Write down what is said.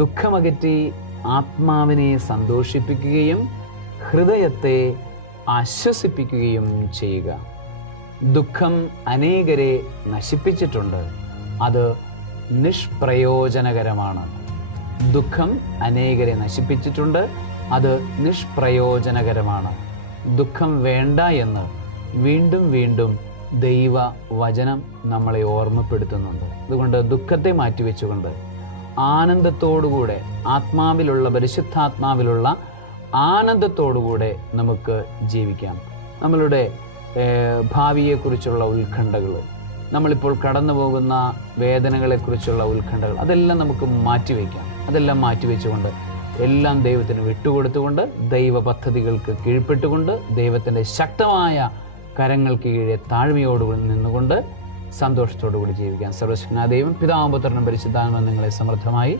ദുഃഖമകറ്റി ആത്മാവിനെ സന്തോഷിപ്പിക്കുകയും ഹൃദയത്തെ ആശ്വസിപ്പിക്കുകയും ചെയ്യുക. ദുഃഖം അനേകരെ നശിപ്പിച്ചിട്ടുണ്ട്. അത് നിഷ്പ്രയോജനകരമാണ്. ദുഃഖം അനേകരെ നശിപ്പിച്ചിട്ടുണ്ട്. അത് നിഷ്പ്രയോജനകരമാണ്. ദുഃഖം വേണ്ട എന്ന് വീണ്ടും വീണ്ടും ദൈവവചനം നമ്മളെ ഓർമ്മപ്പെടുത്തുന്നുണ്ട്. അതുകൊണ്ട് ദുഃഖത്തെ മാറ്റിവെച്ചുകൊണ്ട് ആനന്ദത്തോടുകൂടെ, ആത്മാവിലുള്ള, പരിശുദ്ധാത്മാവിലുള്ള ആനന്ദത്തോടുകൂടെ നമുക്ക് ജീവിക്കാം. നമ്മളുടെ ഭാവിയെക്കുറിച്ചുള്ള ഉത്കണ്ഠകൾ, നമ്മളിപ്പോൾ കടന്നു പോകുന്ന വേദനകളെക്കുറിച്ചുള്ള ഉത്കണ്ഠകൾ, അതെല്ലാം നമുക്ക് മാറ്റിവെക്കാം. അതെല്ലാം മാറ്റിവെച്ചുകൊണ്ട് എല്ലാം ദൈവത്തിന് വിട്ടുകൊടുത്തുകൊണ്ട്, ദൈവ പദ്ധതികൾക്ക് കീഴ്പ്പെട്ടുകൊണ്ട്, ദൈവത്തിൻ്റെ ശക്തമായ കരങ്ങൾക്ക് കീഴെ താഴ്മയോടുകൂടി നിന്നുകൊണ്ട് സന്തോഷത്തോടു കൂടി ജീവിക്കാൻ സർവ്വശക്തനായ ദൈവം, പിതാവും പുത്രനും പരിശുദ്ധാത്മാവും നിങ്ങളെ സമൃദ്ധമായി